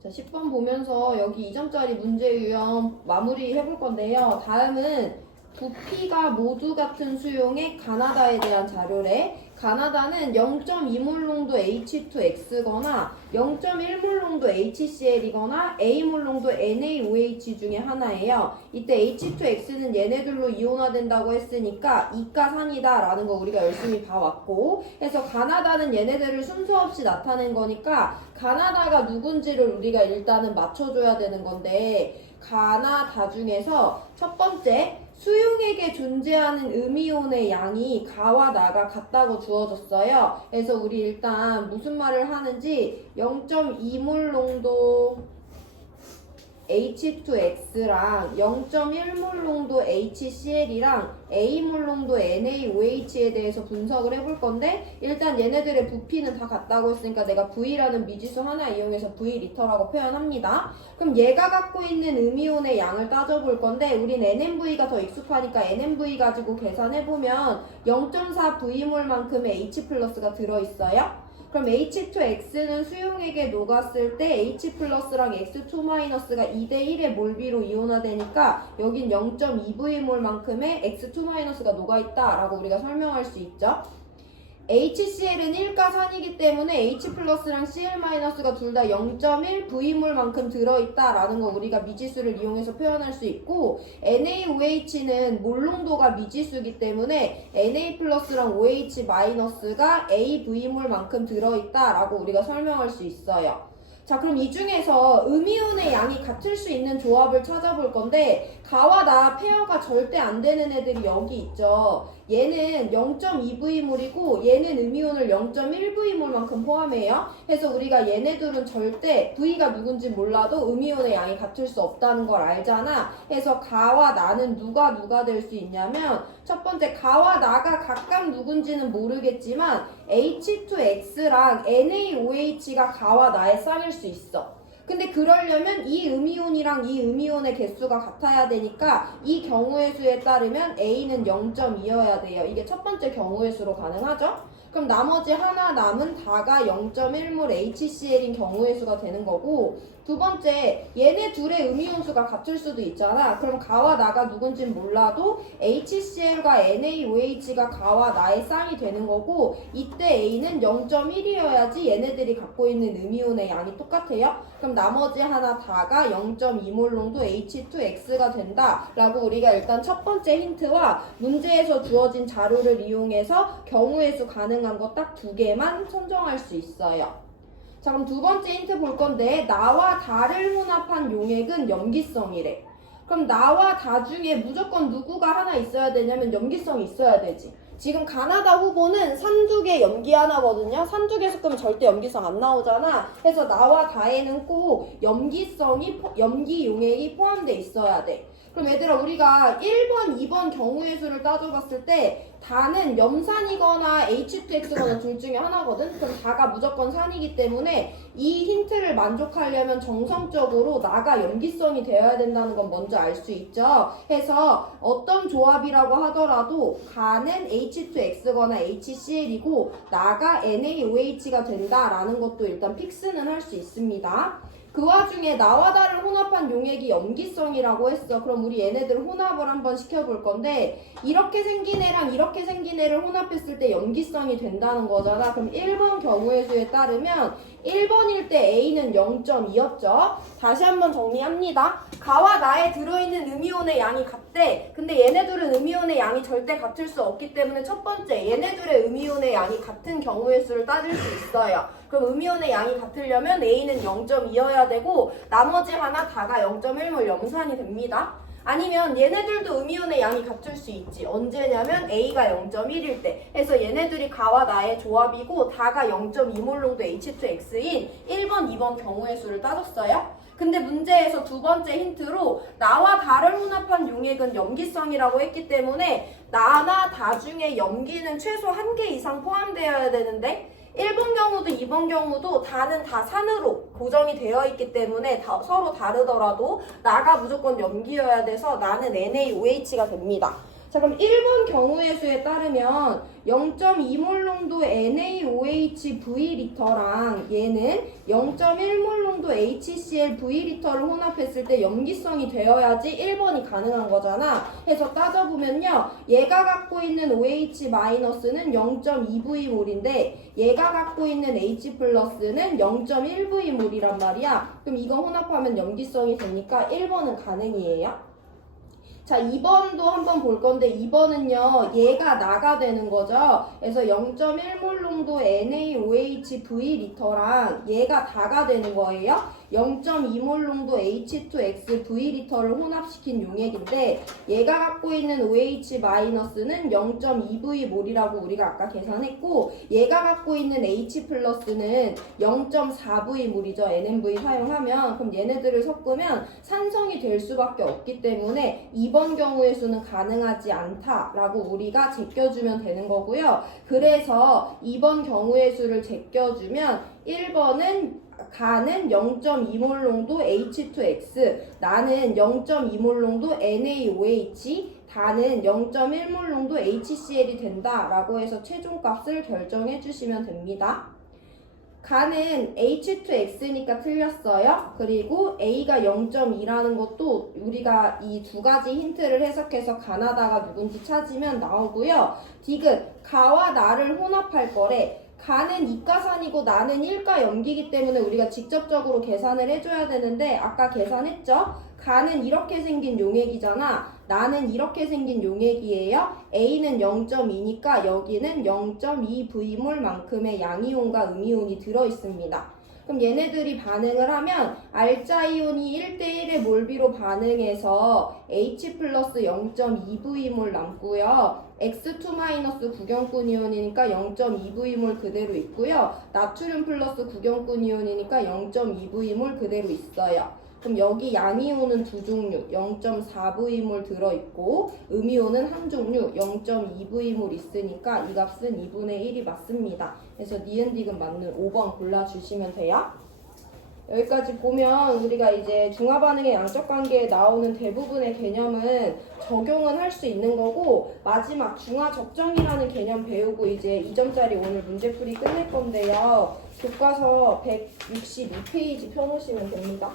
자, 10번 보면서 여기 2점짜리 문제 유형 마무리 해볼 건데요. 다음은 부피가 모두 같은 수용의 가나다에 대한 자료래. 가나다는 0.2몰 농도 H2X거나 0.1몰 농도 HCl이거나 A몰 농도 NaOH 중에 하나예요. 이때 H2X는 얘네들로 이온화된다고 했으니까 이가산이다 라는 거 우리가 열심히 봐왔고, 그래서 가나다는 얘네들을 순서 없이 나타낸 거니까 가나다가 누군지를 우리가 일단은 맞춰줘야 되는 건데, 가나다 중에서 첫 번째 수용액에 존재하는 음이온의 양이 가와 나가 같다고 주어졌어요. 그래서 우리 일단 무슨 말을 하는지 0.2몰 농도 H2X랑 0.1몰 농도 HCl이랑 A몰 농도 NaOH에 대해서 분석을 해볼 건데, 일단 얘네들의 부피는 다 같다고 했으니까 내가 V라는 미지수 하나 이용해서 V리터라고 표현합니다. 그럼 얘가 갖고 있는 음이온의 양을 따져볼 건데, 우린 NMV가 더 익숙하니까 NMV 가지고 계산해보면 0.4V몰만큼의 H 플러스가 들어있어요. 그럼 H2X는 수용액에 녹았을 때 H 플러스랑 X2마이너스가 2대1의 몰비로 이온화되니까 여긴 0.2V몰만큼의 X2마이너스가 녹아있다라고 우리가 설명할 수 있죠. HCl은 1가산이기 때문에 H 플러스랑 Cl 마이너스가 둘 다 0.1V몰만큼 들어있다라는 거 우리가 미지수를 이용해서 표현할 수 있고, NaOH는 몰농도가 미지수이기 때문에 Na 플러스랑 OH 마이너스가 AV몰만큼 들어있다라고 우리가 설명할 수 있어요. 자, 그럼 이 중에서 음이온의 양이 같을 수 있는 조합을 찾아볼 건데, 가와 나 페어가 절대 안 되는 애들이 여기 있죠. 얘는 0.2V몰이고 얘는 음이온을 0.1V몰만큼 포함해요. 그래서 우리가 얘네들은 절대 V가 누군지 몰라도 음이온의 양이 같을 수 없다는 걸 알잖아. 그래서 가와 나는 누가 될 수 있냐면, 첫 번째 가와 나가 각각 누군지는 모르겠지만 H2X랑 NaOH가 가와 나의 쌍일 수 있어. 근데 그러려면 이 음이온이랑 이 음이온의 개수가 같아야 되니까 이 경우의 수에 따르면 A는 0.2여야 돼요. 이게 첫 번째 경우의 수로 가능하죠? 그럼 나머지 하나 남은 다가 0.1몰 HCl인 경우의 수가 되는 거고, 두 번째 얘네 둘의 음이온 수가 같을 수도 있잖아. 그럼 가와 나가 누군진 몰라도 HCl과 NaOH가 가와 나의 쌍이 되는 거고, 이때 A는 0.1이어야지 얘네들이 갖고 있는 음이온의 양이 똑같아요. 그럼 나머지 하나 다가 0.2몰 농도 H2X가 된다 라고 우리가 일단 첫 번째 힌트와 문제에서 주어진 자료를 이용해서 경우의 수 가능한 거 딱 두 개만 선정할 수 있어요. 자, 그럼 두 번째 힌트 볼 건데, 나와 다를 혼합한 용액은 염기성이래. 그럼 나와 다 중에 무조건 누구가 하나 있어야 되냐면 염기성이 있어야 되지. 지금 가나다 후보는 산두개 염기 하나거든요. 산두개 섞으면 절대 염기성 안 나오잖아. 그래서 나와 다에는 꼭 염기 용액이 포함돼 있어야 돼. 그럼 얘들아, 우리가 1번, 2번 경우의 수를 따져봤을 때 다는 염산이거나 H2X거나 둘 중에 하나거든? 그럼 다가 무조건 산이기 때문에 이 힌트를 만족하려면 정성적으로 나가 염기성이 되어야 된다는 건 먼저 알 수 있죠. 해서 어떤 조합이라고 하더라도 가는 H2X거나 HCl이고 나가 NaOH가 된다라는 것도 일단 픽스는 할 수 있습니다. 그 와중에 나와 다를 혼합한 용액이 염기성이라고 했어. 그럼 우리 얘네들 혼합을 한번 시켜볼 건데, 이렇게 생긴 애랑 이렇게 생긴 애를 혼합했을 때 염기성이 된다는 거잖아. 그럼 1번 경우의 수에 따르면 1번일 때 A는 0.2였죠. 다시 한번 정리합니다. 가와 나에 들어있는 음이온의 양이 같대. 근데 얘네들은 음이온의 양이 절대 같을 수 없기 때문에 첫 번째, 얘네들의 음이온의 양이 같은 경우의 수를 따질 수 있어요. 그럼 음이온의 양이 같으려면 A는 0.2여야 되고 나머지 하나 다가 0.1몰 염산이 됩니다. 아니면 얘네들도 음이온의 양이 같을 수 있지. 언제냐면 A가 0.1일 때. 해서 얘네들이 가와 나의 조합이고 다가 0.2몰 농도 H2X인 1번, 2번 경우의 수를 따졌어요. 근데 문제에서 두 번째 힌트로 나와 다를 혼합한 용액은 염기성이라고 했기 때문에 나나 다 중에 염기는 최소 1개 이상 포함되어야 되는데, 1번 경우도 2번 경우도 다는 다 산으로 고정이 되어 있기 때문에 서로 다르더라도 나가 무조건 염기여야 돼서 나는 NaOH가 됩니다. 자, 그럼 1번 경우의 수에 따르면 0.2몰 농도 NaOH V리터랑 얘는 0.1몰 농도 HCl V리터를 혼합했을 때 염기성이 되어야지 1번이 가능한 거잖아. 해서 따져보면요. 얘가 갖고 있는 OH-는 0.2V몰인데 얘가 갖고 있는 H+는 0.1V몰이란 말이야. 그럼 이거 혼합하면 염기성이 되니까 1번은 가능이에요. 자, 2번도 한번 볼 건데 2번은요. 얘가 나가 되는 거죠. 그래서 0.1몰 농도 NaOH V리터랑 얘가 다가 되는 거예요. 0.2몰 농도 H2X V리터를 혼합시킨 용액인데 얘가 갖고 있는 OH-는 0.2V몰이라고 우리가 아까 계산했고 얘가 갖고 있는 H+는 0.4V몰이죠. NMV 사용하면. 그럼 얘네들을 섞으면 산성이 될 수밖에 없기 때문에 2번 경우의 수는 가능하지 않다라고 우리가 제껴주면 되는 거고요. 그래서 2번 경우의 수를 제껴주면 1번은 가는 0.2몰 농도 H2X, 나는 0.2몰 농도 NaOH, 다는 0.1몰 농도 HCl이 된다라고 해서 최종값을 결정해 주시면 됩니다. 가는 H2X니까 틀렸어요. 그리고 A가 0.2라는 것도 우리가 이 두 가지 힌트를 해석해서 가나다가 누군지 찾으면 나오고요. 디귿, 가와 나를 혼합할 거래. 가는 이가산이고 나는 일가 염기이기 때문에 우리가 직접적으로 계산을 해줘야 되는데 아까 계산했죠? 가는 이렇게 생긴 용액이잖아. 나는 이렇게 생긴 용액이에요. A는 0.2니까 여기는 0.2V몰만큼의 양이온과 음이온이 들어있습니다. 그럼 얘네들이 반응을 하면 알자이온이 1대1의 몰비로 반응해서 H 플러스 0.2V몰 남고요. X2- 구경꾼 이온이니까 0.2V몰 그대로 있고요. 나트륨 플러스 구경꾼 이온이니까 0.2V몰 그대로 있어요. 그럼 여기 양이온은 두 종류 0.4V몰 들어있고 음이온은 한 종류 0.2V몰 있으니까 이 값은 2분의 1이 맞습니다. 그래서 니은디귿 맞는 5번 골라주시면 돼요. 여기까지 보면 우리가 이제 중화반응의 양적 관계에 나오는 대부분의 개념은 적용은 할 수 있는 거고 마지막 중화적정이라는 개념 배우고 이제 2점짜리 오늘 문제풀이 끝낼 건데요. 교과서 162페이지 펴놓으시면 됩니다.